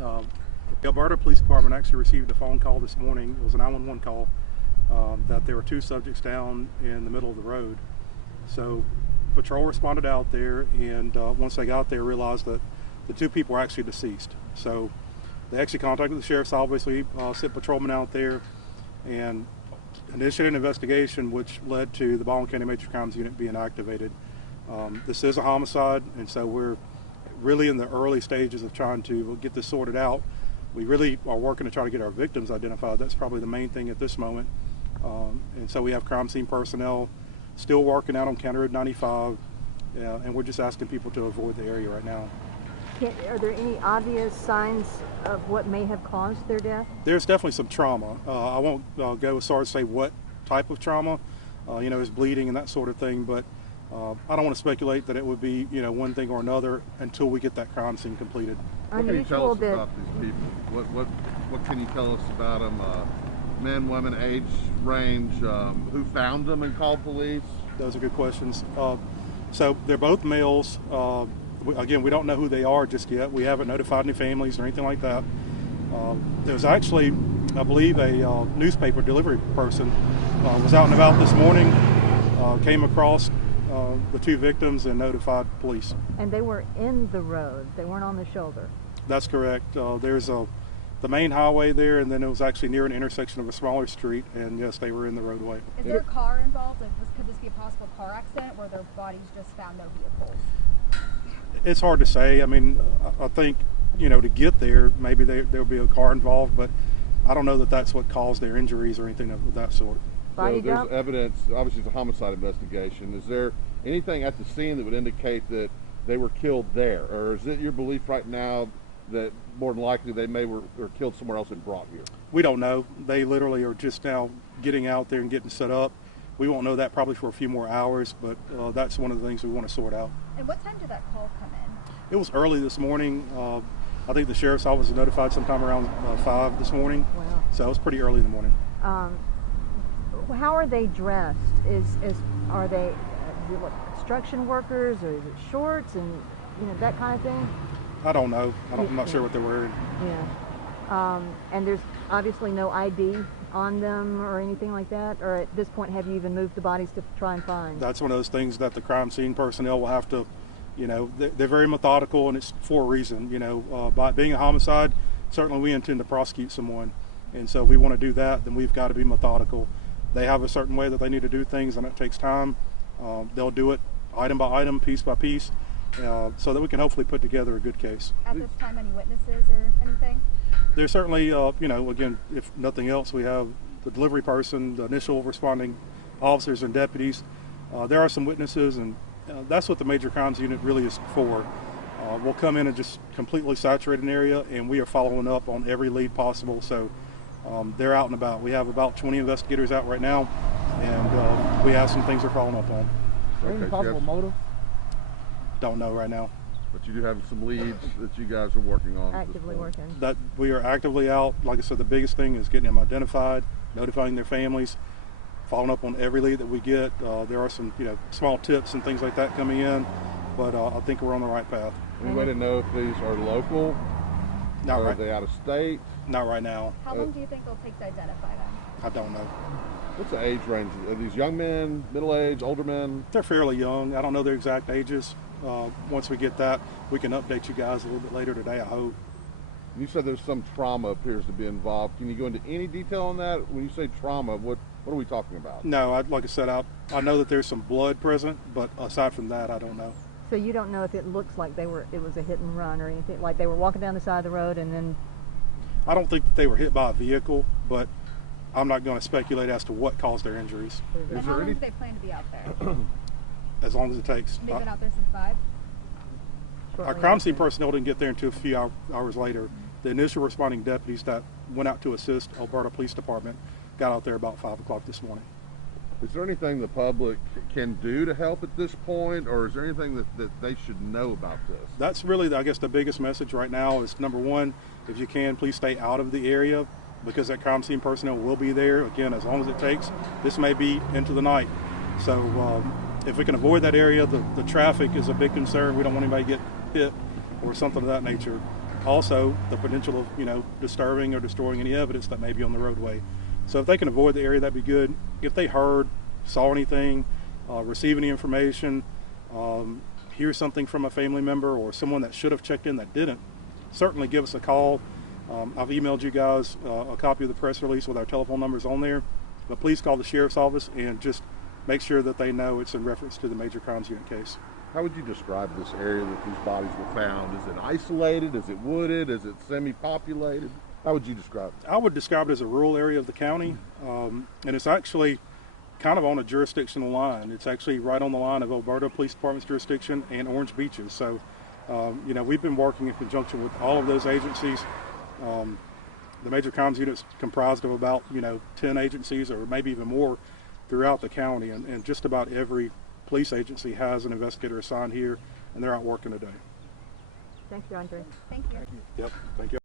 The Elberta Police Department actually received a phone call this morning. It was a 911 call that there were two subjects down in the middle of the road. So patrol responded out there, and once they got there, realized that the two people were actually deceased. So they actually contacted the sheriff's office. We sent patrolmen out there and initiated an investigation, which led to the Baldwin County Major Crimes Unit being activated. This is a homicide, and so we're really in the early stages of trying to get this sorted out. We really are working to try to get our victims identified. That's probably the main thing at this moment. And so we have crime scene personnel still working out on County Road 95, and we're just asking people to avoid the area right now. Are there any obvious signs of what may have caused their death? There's definitely some trauma. I won't go as far as say what type of trauma, is bleeding and that sort of thing, but I don't want to speculate that it would be, one thing or another until we get that crime scene completed. What can you tell us about these people? What can you tell us about them? Men, women, age range, who found them and called police? Those are good questions. So they're both males. Again, we don't know who they are just yet. We haven't notified any families or anything like that. There was actually, I believe, a newspaper delivery person was out and about this morning, came across the two victims and notified police. And they were in the road, they weren't on the shoulder? That's correct. There's the main highway there, and then it was actually near an intersection of a smaller street, and yes, they were in the roadway. Is there a car involved? Could this be a possible car accident where their bodies just found no vehicles? It's hard to say. I mean, I think, to get there, maybe there'll be a car involved, but I don't know that that's what caused their injuries or anything of that sort. So there's evidence, obviously it's a homicide investigation. Is there anything at the scene that would indicate that they were killed there? Or is it your belief right now that more than likely they were killed somewhere else and brought here? We don't know. They literally are just now getting out there and getting set up. We won't know that probably for a few more hours, but that's one of the things we want to sort out. And what time did that call come in? It was early this morning. I think the sheriff's office was notified sometime around 5 this morning. Wow. So it was pretty early in the morning. How are they dressed? Are they construction workers, or is it shorts and that kind of thing? I don't know. I'm not sure what they're wearing. Yeah. And there's obviously no ID on them or anything like that? Or at this point, have you even moved the bodies to try and find? That's one of those things that the crime scene personnel will have to, they're very methodical, and it's for a reason. By being a homicide, certainly we intend to prosecute someone. And so if we want to do that, then we've got to be methodical. They have a certain way that they need to do things, and it takes time. They'll do it item by item, piece by piece, so that we can hopefully put together a good case. At this time, any witnesses or anything? There's certainly, again, if nothing else, we have the delivery person, the initial responding officers and deputies. There are some witnesses, and that's what the Major Crimes Unit really is for. We'll come in and just completely saturate an area, and we are following up on every lead possible. So they're out and about. We have about 20 investigators out right now, and we have some things we're following up on. Any possible motive? Don't know right now. But you do have some leads that you guys are working on. Actively working. That we are actively out. Like I said, the biggest thing is getting them identified, notifying their families, following up on every lead that we get. There are some, small tips and things like that coming in, but I think we're on the right path. Any way to know if these are local? Not right. Are they out of state? Not right now. How long do you think it'll take to identify them? I don't know. What's the age range? Are these young men, middle age, older men? They're fairly young. I don't know their exact ages. Once we get that, we can update you guys a little bit later today, I hope. You said there's some trauma appears to be involved. Can you go into any detail on that? When you say trauma, what are we talking about? No, like I said, I know that there's some blood present, but aside from that, I don't know. So you don't know if it looks like it was a hit and run or anything, like they were walking down the side of the road and then... I don't think that they were hit by a vehicle, but I'm not going to speculate as to what caused their injuries. And how long do they plan to be out there? As long as it takes. They've been out there since 5? Our crime scene personnel didn't get there until a few hours later. The initial responding deputies that went out to assist Elberta Police Department got out there about 5 o'clock this morning. Is there anything the public can do to help at this point, or is there anything that they should know about this? That's really, I guess, the biggest message right now is, number one, if you can, please stay out of the area, because that crime scene personnel will be there, again, as long as it takes. This may be into the night. So if we can avoid that area, the traffic is a big concern. We don't want anybody to get hit or something of that nature. also the potential of, you know, disturbing or destroying any evidence that may be on the roadway. So if they can avoid the area, that'd be good. If they heard, saw anything, receive any information, hear something from a family member or someone that should have checked in that didn't, certainly give us a call. I've emailed you guys a copy of the press release with our telephone numbers on there, but please call the sheriff's office and just make sure that they know it's in reference to the major crimes unit case. How would you describe this area that these bodies were found? Is it isolated? Is it wooded? Is it semi-populated? How would you describe it? I would describe it as a rural area of the county, and it's actually kind of on a jurisdictional line. It's actually right on the line of Elberta Police Department's jurisdiction and Orange Beaches. So, you know, we've been working in conjunction with all of those agencies. The major crimes unit is comprised of about, you know, 10 agencies or maybe even more throughout the county, and just about every police agency has an investigator assigned here, and they're out working today. Thank you, Andre. Thank you. Yep, thank you.